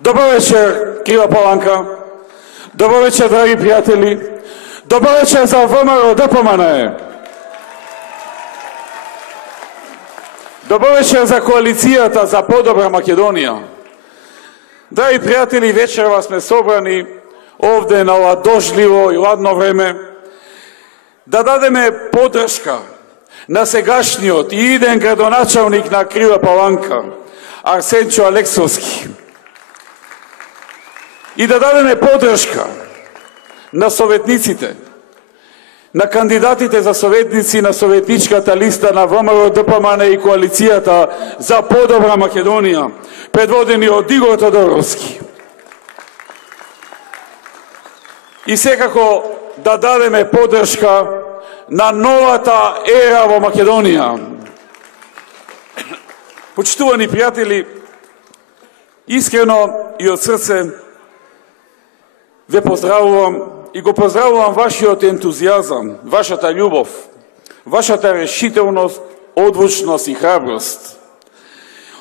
Добър вечер, Крива Паланка. Добър вечер, драги приятели. Добър вечер за ВМРО ДПМНЕ. Добър вечер за коалицията за по-добра Македонија. Драги приятели, вечерва сме собрани овде на ова дожливо и ладно време да дадеме подршка на сегашниот и иден градоначалник на Крива Паланка, Арсенчо Алексовски. И да дадеме подршка на советниците, на кандидатите за советници на советничката листа на ВМРО ДПМНЕ и коалицијата за по-добра Македонија, предводени од Игор Тодоровски. И секако да дадеме подршка на новата ера во Македонија. Почитувани пријатели, искрено и од срце ве поздравувам и го поздравувам вашиот ентузијазам, вашата љубов, вашата решителност, одлучност и храброст.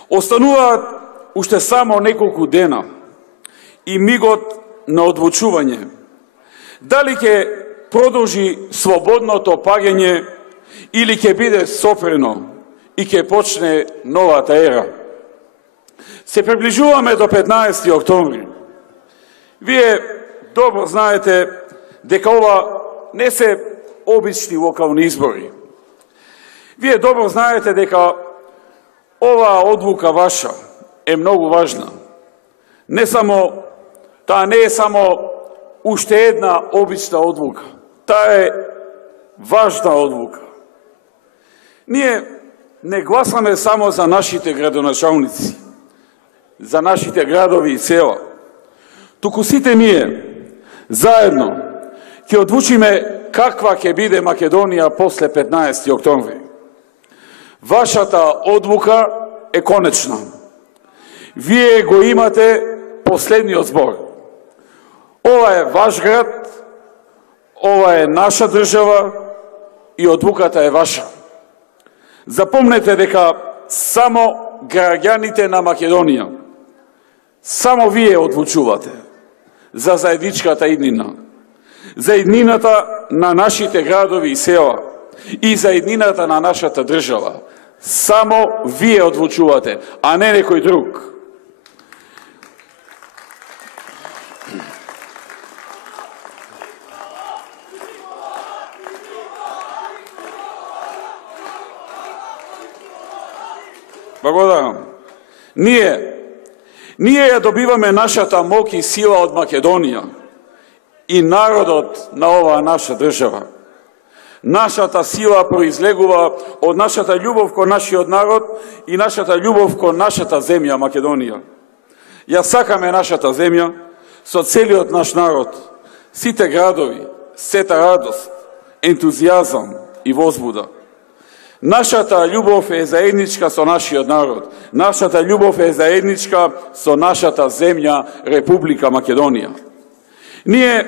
Остануваат уште само неколку дена и мигот на одлучување. Дали ќе продолжи слободното паѓање или ќе биде сопрено и ќе почне новата ера. Се приближуваме до 15 октомври. Вие добро знаете дека ова не се обични локални избори. Вие добро знаете дека оваа одлука ваша е многу важна. Таа не е само уште една обична одлука. Таа е важна одлука. Ние не гласаме само за нашите градоначалници, за нашите градови и села. Туку сите ние заедно ќе одлучиме каква ќе биде Македонија после 15 октомври. Вашата одлука е конечна. Вие го имате последниот збор. Ова е ваш град, ова е наша држава и одлуката е ваша. Запомнете дека само граѓаните на Македонија, само вие одлучувате за заедничката иднина, за иднината на нашите градови и села и за иднината на нашата држава. Само вие одлучувате, а не некој друг. Благодарам. Ние ја добиваме нашата моќ и сила од Македонија и народот на оваа наша држава. Нашата сила произлегува од нашата љубов кон нашиот народ и нашата љубов кон нашата земја Македонија. Ја сакаме нашата земја со целиот наш народ, сите градови, сета радост, ентузијазам и возбуда. Нашата љубов е заедничка со нашиот народ. Нашата љубов е заедничка со нашата земја Република Македонија. Ние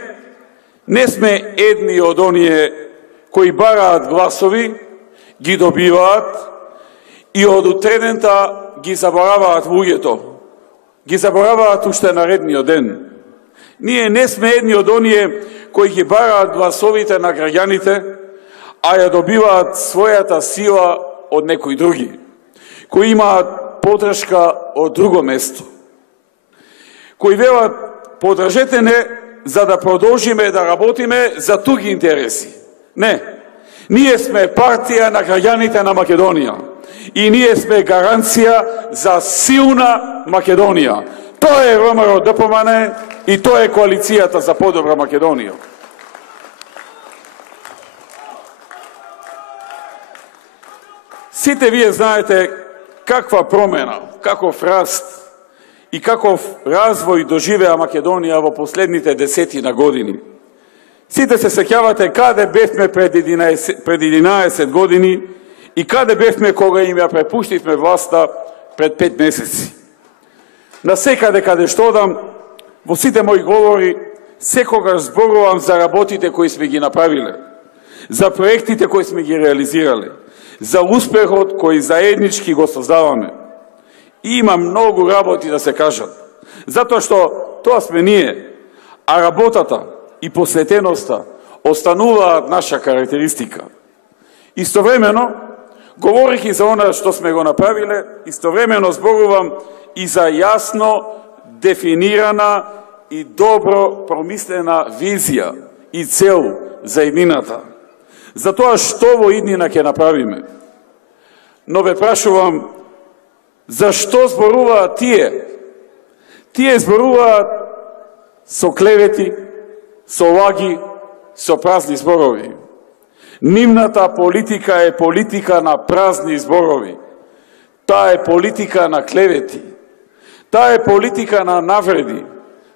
не сме едни од оние кои бараат гласови, ги добиваат и од утредента ги забораваат луѓето. Ги забораваат уште наредниот ден. Ние не сме едни од оние кои ги бараат гласовите на граѓаните, а ја добиваат својата сила од некои други, кои имаат подршка од друго место, кои велат подржете не за да продолжиме да работиме за туги интереси. Не, ние сме партија на граѓаните на Македонија и ние сме гаранција за силна Македонија. Тоа е ВМРО ДПМНЕ и тоа е коалицијата за по-добра Македонија. Сите вие знаете каква промена, каков раст и каков развој доживеа Македонија во последните десетина години. Сите се сеќавате каде бевме пред 11 години и каде бевме кога им ја препуштивме власта пред 5 месеци. Насекаде каде што одам, во сите мои говори, секогаш зборувам за работите кои сме ги направиле, за проектите кои сме ги реализирале, за успехот кој заеднички го создаваме. И има многу работи да се кажат, Затоа што тоа сме ние, а работата и посветеноста остануваат наша карактеристика. Истовремено, говорејќи за она што сме го направиле, истовремено зборувам и за јасно дефинирана и добро промислена визија и цел за иднината. За тоа што во иднина ќе направиме. Но ве прашувам, зашто зборуваат тие? Тие зборуваат со клевети, со лаги, со празни зборови. Нивната политика е политика на празни зборови. Таа е политика на клевети. Таа е политика на навреди,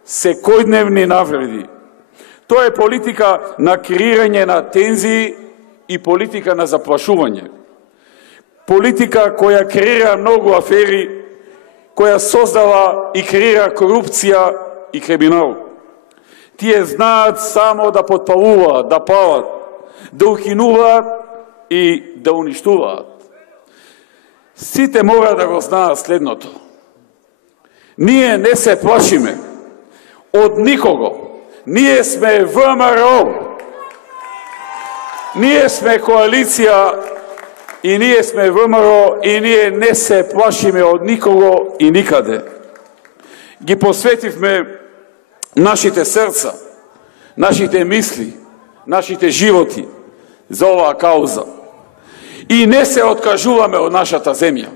секојдневни навреди. Тоа е политика на креирање на тензии и политика на заплашување. Политика која креира многу афери, која создава и креира корупција и криминал. Тие знаат само да потпалуваат, да палат, да ухинуваат и да уништуваат. Сите мора да го знаат следното. Ние не се плашиме од никого. Ние сме ВМРО. Ние сме коалиција и ние сме ВМРО и ние не се плашиме од никого и никаде. Ги посветивме нашите срца, нашите мисли, нашите животи за оваа кауза. И не се откажуваме од нашата земја.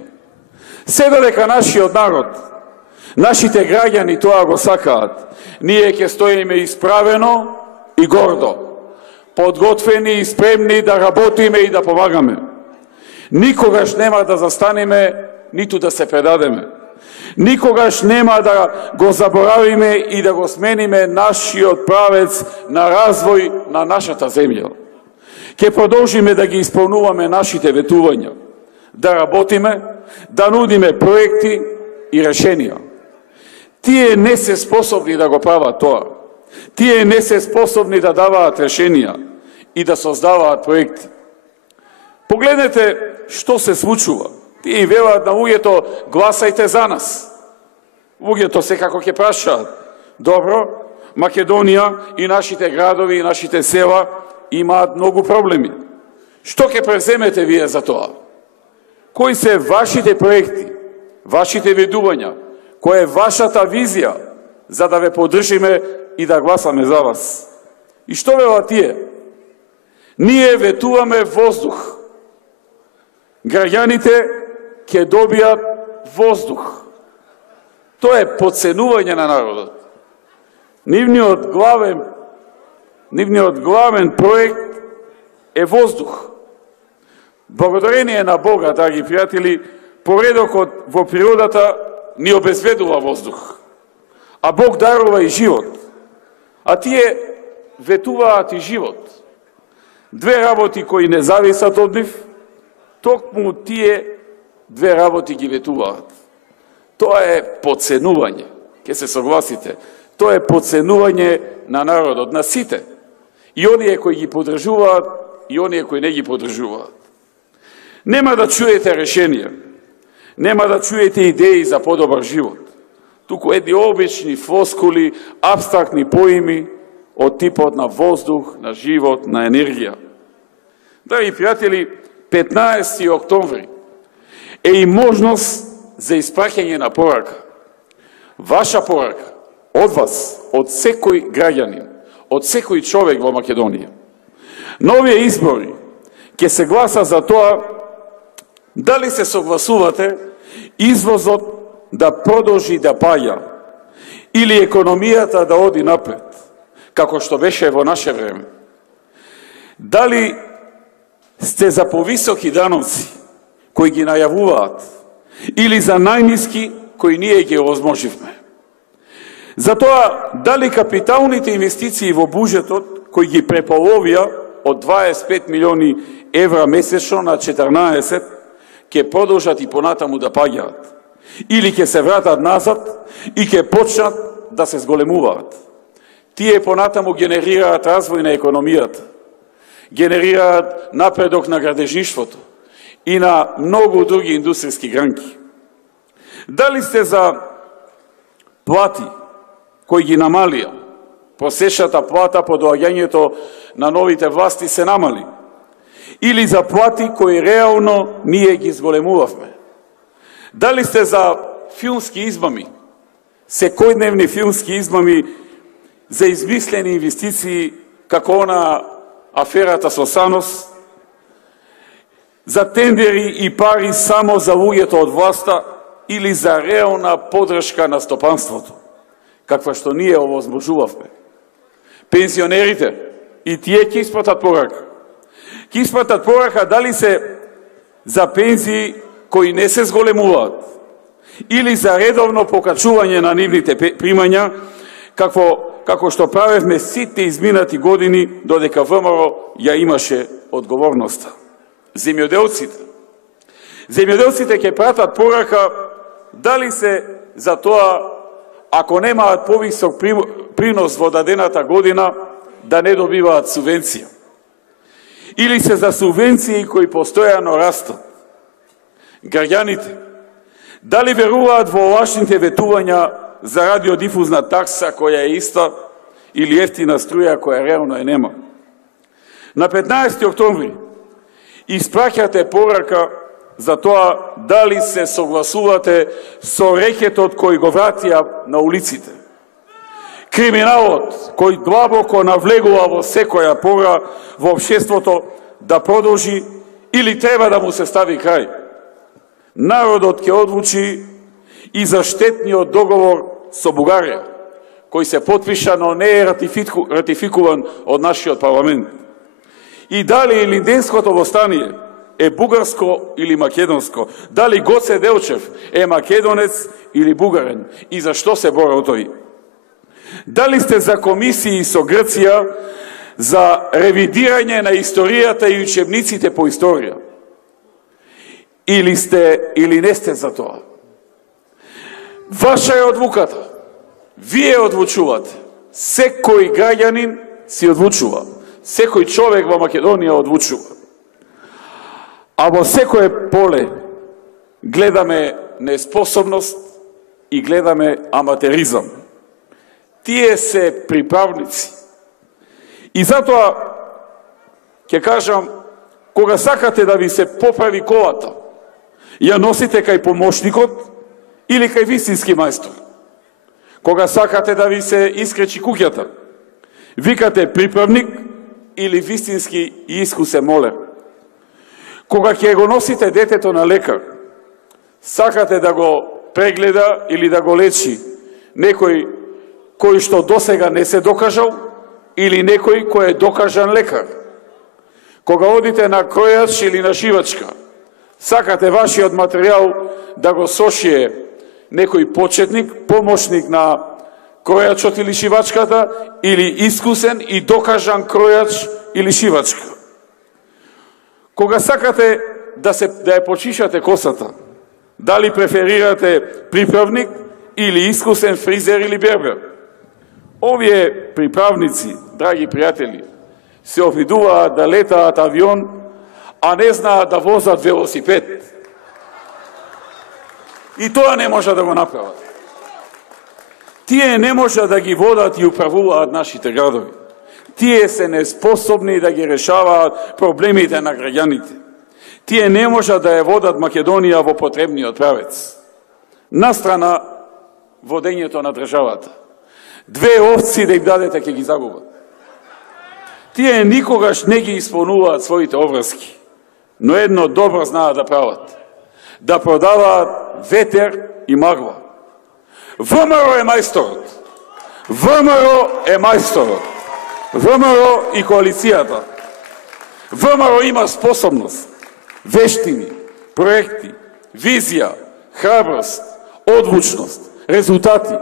Се додека нашиот народ, нашите граѓани тоа го сакаат, ние ќе стоиме исправено и гордо, подготвени и спремни да работиме и да помагаме. Никогаш нема да застанеме, ниту да се предадеме. Никогаш нема да го заборавиме и да го смениме нашиот правец на развој на нашата земја. Ке продолжиме да ги исполнуваме нашите ветувања, да работиме, да нудиме проекти и решенија. Тие не се способни да го прават тоа. Тие не се способни да даваат решенија и да создаваат проекти. Погледнете што се случува. Тие велат на луѓето, гласајте за нас. Луѓето секако ќе прашаат. Добро, Македонија и нашите градови и нашите села имаат многу проблеми. Што ќе преземете вие за тоа? Кои се вашите проекти, вашите ведувања, која е вашата визија за да ве поддржиме и да гласаме за вас? И што велат тие? Ние ветуваме воздух. Граѓаните ќе добијат воздух. Тоа е потценување на народот. Нивниот главен проект е воздух. Благодарение на Бога, драги пријатели, поредокот во природата ни обезведува воздух. А Бог дарува и живот. А тие ветуваат и живот. Две работи кои не зависат од нив, токму тие две работи ги ветуваат. Тоа е потценување. Ке се согласите. Тоа е потценување на народот, на сите. И оние кои ги поддржуваат, и оние кои не ги поддржуваат. Нема да чуете решенија. Нема да чуете идеи за подобар живот. Туку едни обични флоскули, абстрактни поими од типот на воздух, на живот, на енергија. Драги пријатели, 15. октомври е и можност за испраќање на порака. Ваша порака, од вас, од секој граѓанин, од секој човек во Македонија. На овие избори ќе се гласа за тоа дали се согласувате извозот да продолжи да паѓа или економијата да оди напред, како што беше во наше време. Дали сте за повисоки даноци кои ги најавуваат или за најниски кои ние ги овозможивме. Затоа, дали капиталните инвестиции во буџетот кои ги преполовија од 25 милиони евра месечно на 14 ќе продолжат и понатаму да паѓаат, или ќе се вратат назад и ќе почнат да се зголемуваат. Тие понатаму генерираат развој на економијата, генерираат напредок на градежништвото и на многу други индустријски гранки. Дали сте за плати кои ги намалија. Просечната плата по доаѓањето на новите власти се намали. Или за плати кои реално ние ги зголемувавме. Дали сте за филмски измами, секојдневни филмски измами за измислени инвестиции, како на аферата со Санос, за тендери и пари само за луѓето од власта или за реална подршка на стопанството, каква што ние овозможувавме. Пензионерите и тие ќе испратат порака. Ќе испратат порака дали се за пензии кои не се зголемуваат или за редовно покачување на нивните примања, како што правевме сите изминати години додека ВМРО ја имаше одговорноста. Земјоделците ќе пратат порака дали се за тоа, ако немаат повисок принос во дадената година, да не добиваат субвенција. Или се за субвенции кои постојано растат. Граѓаните, дали веруваат во овашните ветувања за радиодифузна такса која е иста или ефтина струја која реално е нема? На 15. октомври испраќате порака за тоа дали се согласувате со рекетот кој го вратија на улиците. Криминалот кој длабоко навлегува во секоја пора во општеството да продолжи или треба да му се стави крај. Народот ќе одлучи и за штетниот договор со Бугарија, кој се потпиша, но не е ратификуван од нашиот парламент. И дали Илинденското востание е бугарско или македонско, дали Гоце Делчев е македонец или бугарен и зашто се борел тој. Дали сте за комисии со Грција за ревидирање на историјата и учебниците по историја? Или не сте за тоа? Ваша е одлуката. Вие одлучувате. Секој граѓанин си одлучува. Секој човек во Македонија одлучува. А во секое поле гледаме неспособност и гледаме аматеризам. Тие се приправници. И затоа ќе кажам, кога сакате да ви се поправи колата, ја носите кај помошникот или кај вистински мајстор. Кога сакате да ви се искречи куќата, викате приправник или вистински и искусен молер. Кога ќе го носите детето на лекар, сакате да го прегледа или да го лечи некој кој што досега не се докажал или некој кој е докажан лекар. Кога одите на кројач или на шивачка, сакате вашиот материјал да го сошие некој почетник, помошник на кројачот или шивачката, или искусен и докажан кројач или шивачка. Кога сакате да ја почишате косата, дали преферирате приправник или искусен фризер или бербер? Овие приправници, драги пријатели, се обидуваат да летаат авион, а не знаат да возат велосипед. И тоа не може да го направат. Тие не може да ги водат и управуваат нашите градови. Тие се неспособни да ги решаваат проблемите на граѓаните. Тие не може да ја водат Македонија во потребниот правец. Настрана водењето на државата. 2 овци да им дадете, ќе ги загубат. Тие никогаш не ги исполнуваат своите обврски, но едно добро знаат да прават. Да продаваат ветер и магла. ВМРО е мајсторот. ВМРО е мајсторот. ВМРО и коалицијата. ВМРО има способност, вештини, проекти, визија, храброст, одлучност, резултати.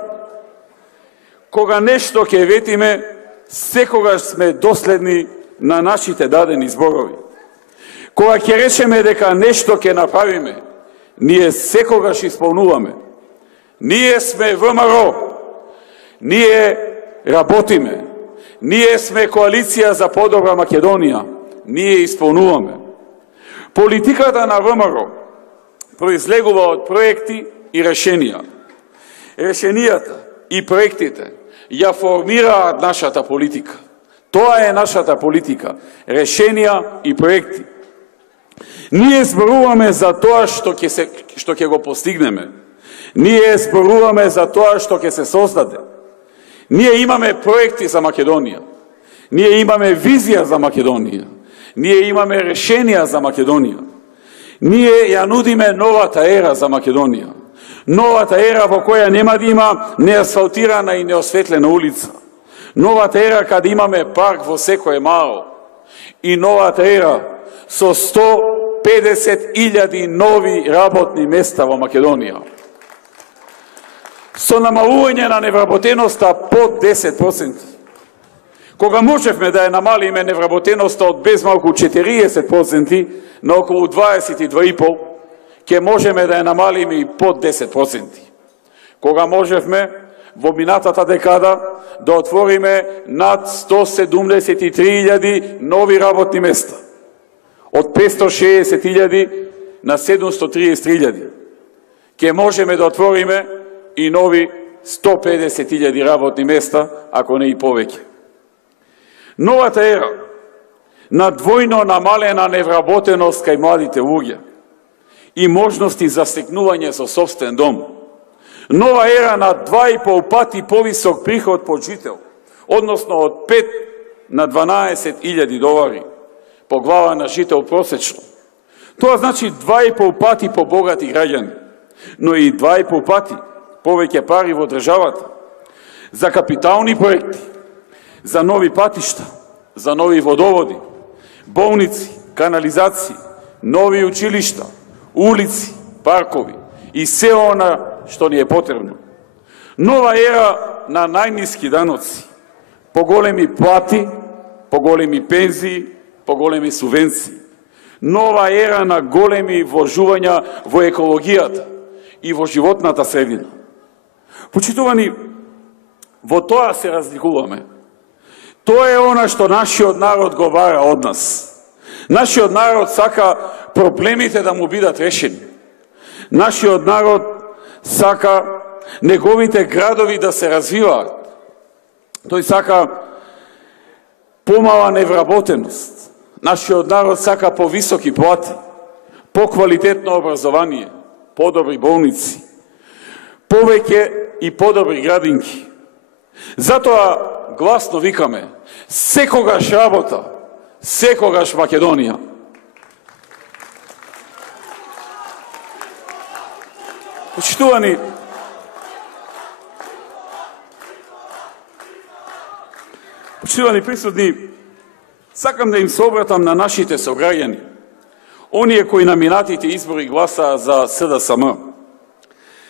Кога нешто ќе ветиме, секогаш сме доследни на нашите дадени зборови. Кога ќе речеме дека нешто ќе направиме, ние секогаш исполнуваме. Ние сме ВМРО. Ние работиме. Ние сме коалиција за подобра Македонија. Ние исполнуваме. Политиката на ВМРО произлегува од проекти и решенија. Решенијата и проектите ја формираат нашата политика. Тоа е нашата политика. Решенија и проекти. Ние зборуваме за тоа што ќе го постигнеме. Ние зборуваме за тоа што ќе се создаде. Ние имаме проекти за Македонија. Ние имаме визија за Македонија. Ние имаме решенија за Македонија. Ние ја нудиме новата ера за Македонија. Новата ера во која нема да има неасфалтирана и неосветлена улица. Новата ера каде имаме парк во секое мало. И новата ера со 150.000 нови работни места во Македонија. Со намалување на невработеноста под 10%. Кога можевме да ја намалиме невработеноста од безмалку 40% на околу 22,5%, ќе можеме да ја намалиме и под 10%. Кога можевме во минатата декада да отвориме над 173.000 нови работни места. Од 560.000 на 733.000. Ќе можеме да отвориме и нови 150.000 работни места, ако не и повеќе. Новата ера на двојно намалена невработеност кај младите луѓе и можности за стекнување со сопствен дом. Нова ера на 2,5 пати повисок приход по жител, односно од 5 на 12.000 долари по глава на жител просечно. Тоа значи 2,5 пати побогати граѓани, но и 2,5 пати повеќе пари во државата за капитални проекти, за нови патишта, за нови водоводи, болници, канализации, нови училишта, улици, паркови и се она што ни е потребно. Нова ера на најниски даноци, поголеми плати, поголеми пензии, поголеми субвенции. Нова ера на големи вложувања во екологијата и во животната средина. Почитувани, во тоа се разликуваме. Тоа е она што нашиот народ го бара од нас. Нашиот народ сака проблемите да му бидат решени. Нашиот народ сака неговите градови да се развиваат. Тој сака помала невработеност. Нашиот народ сака повисоки плати, поквалитетно образование, подобри болници, повеќе и подобри градинки. Затоа гласно викаме: секогаш работа, секогаш Македонија. Почитувани, присутни, сакам да им се обратам на нашите сограѓани, оние кои на минатите избори гласаа за СДСМ.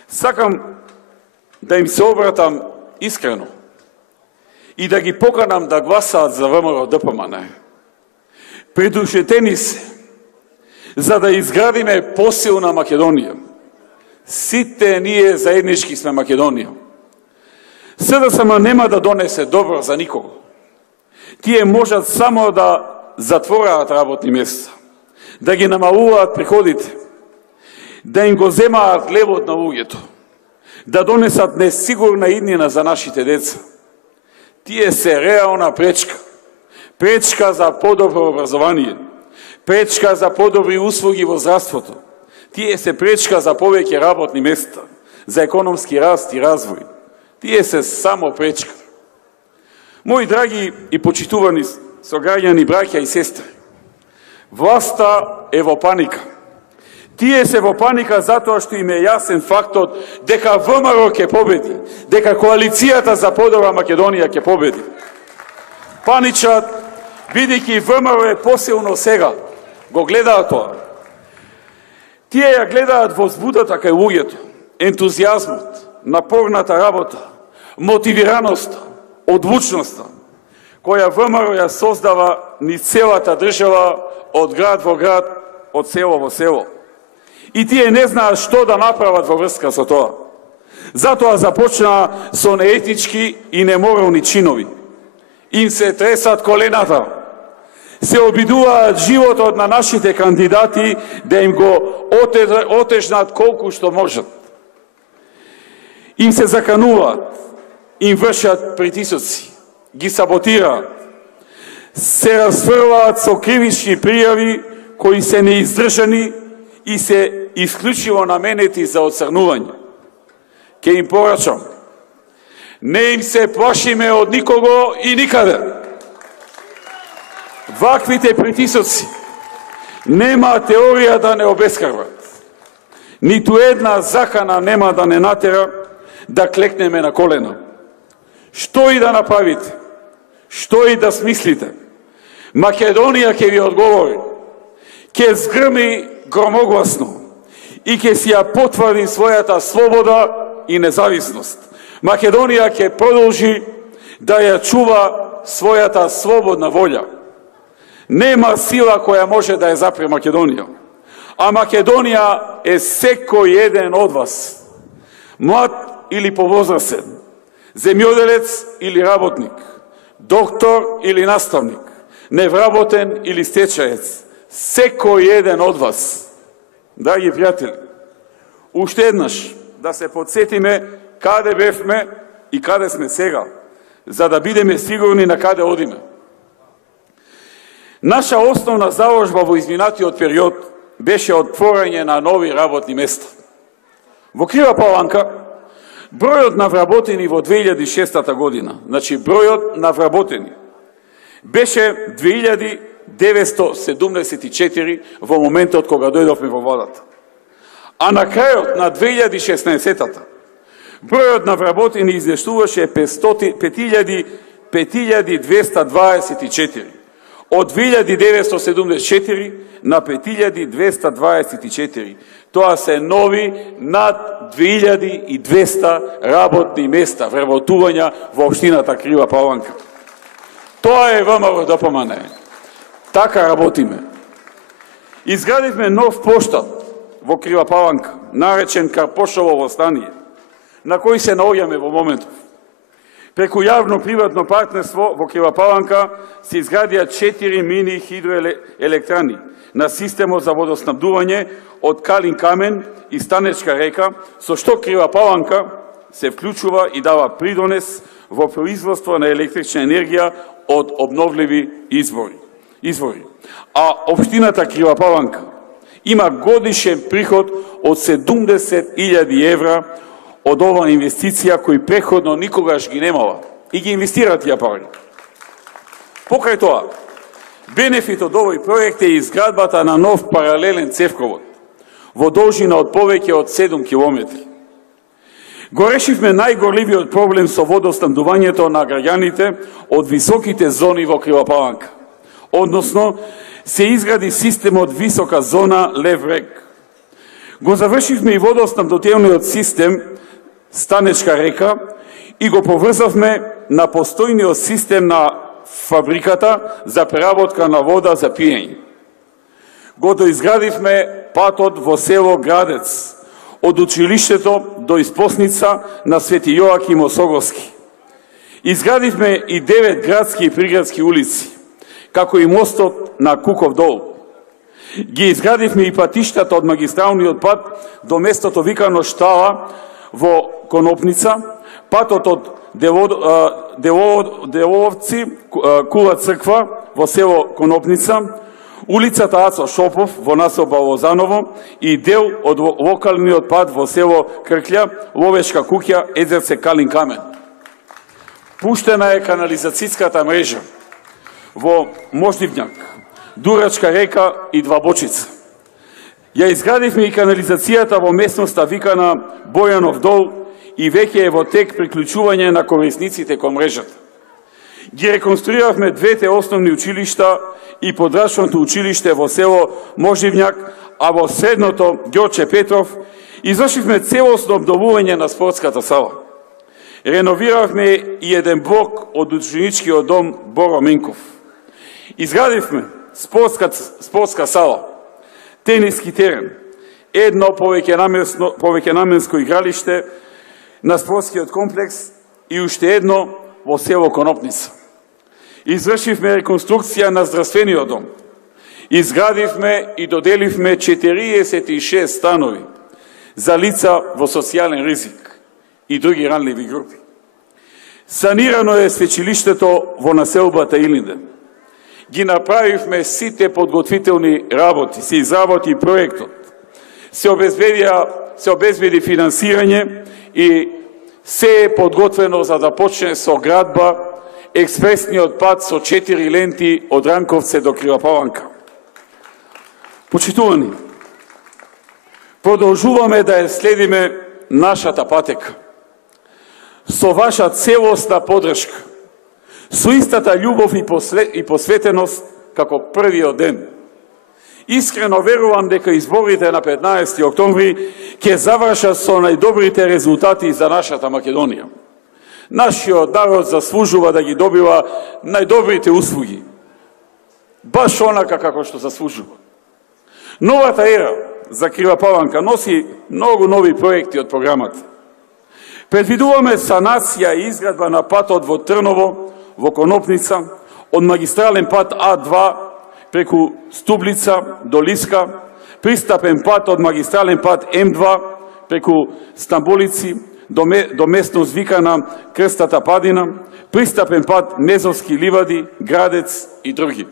Сакам да им се обратам искрено и да ги поканам да гласаат за ВМРО ДПМН. Придушетени се за да изградиме посилна Македонија. Сите ние заеднички сме Македонија. СДСМ нема да донесе добро за никого. Тие можат само да затвораат работни места, да ги намалуваат приходите, да им го земаат левот на луѓето, да донесат несигурна иднина за нашите деца. Тие се реална пречка. Пречка за подобро образование, пречка за подобри услуги во здравството. Тие се пречка за повеќе работни места, за економски раст и развој. Тие се само пречка. Мои драги и почитувани сограѓани, браќа и сестри, власта е во паника. Тие се во паника затоа што им е јасен фактот дека ВМРО ќе победи, дека коалицијата за подобра Македонија ќе победи. Паничат, бидејќи ВМРО е посилно сега, го гледаат тоа. Тие ја гледаат возбудата кај луѓето, ентузијазмот, напорната работа, мотивираноста, одлучноста, која ВМРО ја создава низ целата држава, од град во град, од село во село. И тие не знаат што да направат во врска со тоа. Затоа започнаа со неетички и неморални чинови. Им се тресат колената, се обидуваат животот на нашите кандидати да им го отежнат колку што можат. Им се закануваат, им вршат притисоци, ги саботираат, се расфрлаат со кривични пријави кои се неиздржани и се исклучиво наменети за отцрнување. Ке им порачам, не им се плашиме од никого и никаде. Ваквите притисоци нема теорија да не обескрват. Ниту една закана нема да не натера да клекнеме на колена. Што и да направите, што и да смислите, Македонија ќе ви одговори, ќе згрми громогласно и ќе си ја потврди својата слобода и независност. Македонија ќе продолжи да ја чува својата слободна волја. Нема сила која може да ја запре Македонија. А Македонија е секој еден од вас. Млад или повозрасен, земјоделец или работник, доктор или наставник, невработен или стечаец. Секој еден од вас. Драги пријатели, уште еднаш да се подсетиме каде бевме и каде сме сега, за да бидеме сигурни на каде одиме. Наша основна заложба во изминатиот период беше отворање на нови работни места. Во Крива Паланка, бројот на вработени во 2006 година, значи бројот на вработени, беше 2974 во моментот кога дојдовме во владата. А на крајот на 2016-та, бројот на вработени изнештуваше 5224. Од 2974 на 5224. Тоа се нови над 2200 работни места, вработувања во општината Крива Паланка. Тоа е ВМРО ДПМН. Така работиме. Изградивме нов поштад во Крива Паланка, наречен Карпошово восстание, на кој се наоѓаме во моментов. Преку јавно-приватно партнерство во Крива Паланка се изградија 4 мини хидроелектрани на системот за водоснабдување од Калин камен и Станечка река, со што Крива Паланка се вклучува и дава придонес во производство на електрична енергија од обновливи извори. А општината Крива Паланка има годишен приход од 70.000 евра од оваа инвестиција кои преходно никогаш ги немала и ги инвестира тие пари. Покрај тоа, бенефит од овој проект е изградбата на нов паралелен цевковод во должина од повеќе од 7 километри. Го решивме најгорливиот проблем со водоснабдувањето на граѓаните од високите зони во Крива Паланка. Односно, се изгради системот висока зона Лев-Рег. Го завршивме и водоснабдителниот систем Станечка река и го поврзавме на постојниот систем на фабриката за преработка на вода за пиење. Го доизградивме патот во село Градец, од училиштето до Испосница на Свети Јоаким Осоговски. Изградивме и 9 градски и приградски улици, како и мостот на Куков дол. Ги изградивме и патиштата од магистралниот пат до местото викано Штала во Конопница, патот од Деловци, Кула црква во село Конопница, улицата Ацо Шопов во населба Лозаново и дел од локалниот пат во село Крклја, Ловешка куќа, Езерце Калин камен. Пуштена е канализацијската мрежа во Мождивњак, Дурачка река и Двабочица. Ја изградивме и канализацијата во местноста викана Бојанов дол и веќе е во тек приклучување на корисниците кон мрежата. Ги реконструиравме двете основни училишта и подрачното училиште во село Мождивњак, а во средното Ѓорче Петров извршивме целосно обновување на спортската сала. Реновиравме и еден блок од ученичкиот дом Боро Минков. Изградивме спортска сала, тениски терен, едно повеќенаменско игралиште на спортскиот комплекс и уште едно во село Конопница. Извршивме реконструкција на здравствениот дом. Изградивме и доделивме 46 станови за лица во социјален ризик и други ранливи групи. Санирано е свечилиштето во населбата Илинден. Ги направивме сите подготвителни работи, се изработи проектот, се обезбеди финансирање и се е подготвено за да почне со градба експресниот пат со 4 ленти од Ранковце до Кривопаланка. Почитувани, продолжуваме да ја следиме нашата патека со ваша целосна поддршка, со истата љубов и посветеност како првиот ден. Искрено верувам дека изборите на 15 октомври ќе завршат со најдобрите резултати за нашата Македонија. Нашиот народ заслужува да ги добива најдобрите услуги, баш онака како што заслужува. Новата ера за Кривопаланка носи многу нови проекти од програмата. Предвидуваме санација и изградба на патот во Трново, во Конопница, од магистрален пат А2 преку Стублица до Лиска, пристапен пат од магистрален пат М2 преку Стамболици до местност викана Крстата падина, пристапен пат Мезовски ливади, Градец и други.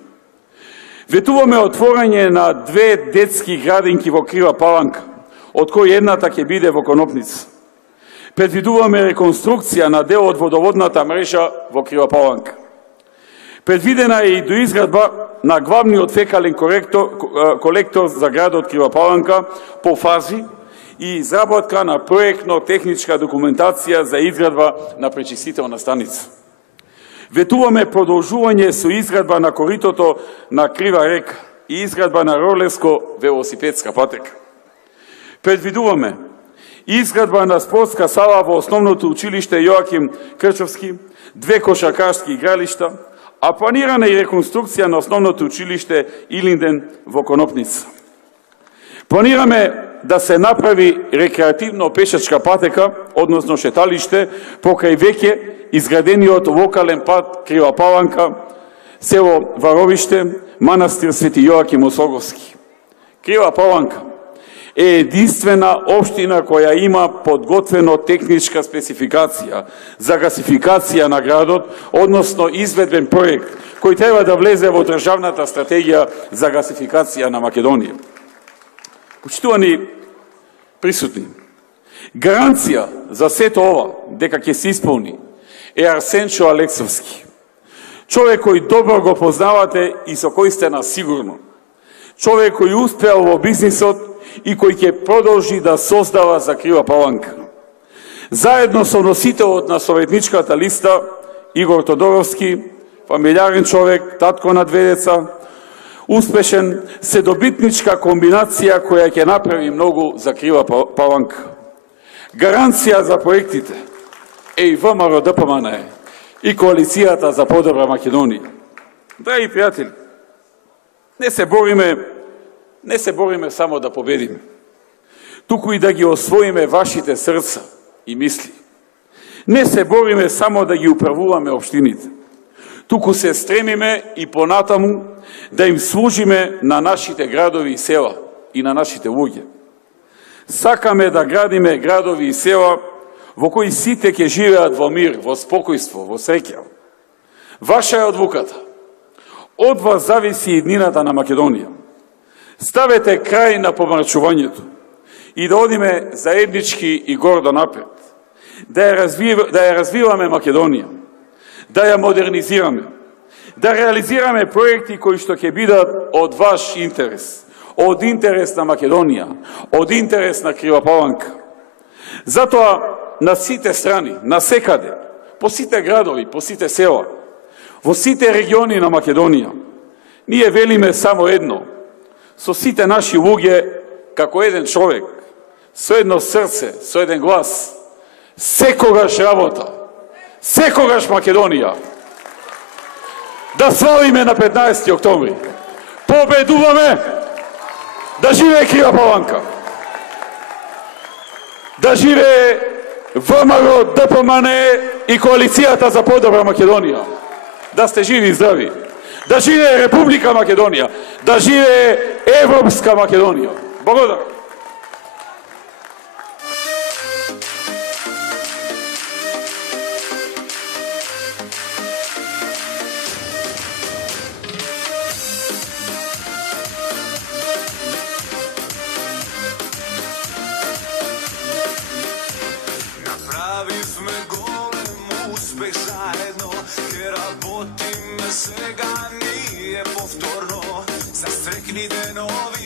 Ветуваме отворање на 2 детски градинки во Кривопаланка, од кои едната ќе биде во Конопница. Предвидуваме реконструкција на дел од водоводната мрежа во Кривопаланка. Предвидена е и доизградба на главниот фекален колектор за градот Кривопаланка по фази и изработка на проектно-техничка документација за изградба на пречистителна станица. Ветуваме продолжување со изградба на коритото на Крива река и изградба на ролевско-велосипедска патека. Предвидуваме изградба на спортска сала во основното училиште Јоаким Крчовски, 2 кошаркарски игралишта, а планирана и реконструкција на основното училиште Илинден во Конопница. Планираме да се направи рекреативно пешачка патека, односно шеталиште, покрај веќе изградениот локален пат Кривопаланка, село Варовиште, манастир Свети Јоаким Осоговски. Кривопаланка е единствена општина која има подготвено техничка спецификација за гасификација на градот, односно изведбен проект кој треба да влезе во државната стратегија за гасификација на Македонија. Почитувани присутни, гаранција за сето ова дека ќе се исполни е Арсенчо Алексовски, човек кој добро го познавате и со кој сте на сигурно, човек кој успеал во бизнисот и кој ќе продолжи да создава за Кривопаланка. Заедно со носителот на советничката листа Игор Тодоровски, фамилиарен човек, татко на 2 деца, успешен седобитничка комбинација која ќе направи многу за Кривопаланка. Гаранција за проектите е и ВМРО ДПМН и Коалицијата за подобра Македонија. Драги пријатели, не се бориме само да победиме, туку и да ги освоиме вашите срца и мисли. Не се бориме само да ги управуваме општините, туку се стремиме и понатаму да им служиме на нашите градови и села и на нашите луѓе. Сакаме да градиме градови и села во кои сите ќе живеат во мир, во спокојство, во среќа. Ваша е одлуката. Од вас зависи иднината на Македонија. Ставете крај на помрачувањето и да одиме заеднички и гордо напред. Да ја развиваме Македонија, да ја модернизираме, да реализираме проекти кои што ќе бидат од ваш интерес, од интерес на Македонија, од интерес на Кривопаланка. Затоа на сите страни, на секаде, по сите градови, по сите села, во сите региони на Македонија, ние велиме само едно: со сите наши луѓе, како еден човек, со едно срце, со еден глас, секогаш работа, секогаш Македонија. Да славиме на 15 октомври. Победуваме! Да живее Кривопаланка! Да живее ВМРО, ДПМН и Коалицијата за подобра Македонија. Да сте живи и здрави. Да живее Република Македонија. Да живее Европска Македонија. Благодарам. uspeh zajedno, ker работиме сега ние повторно, застрекни денови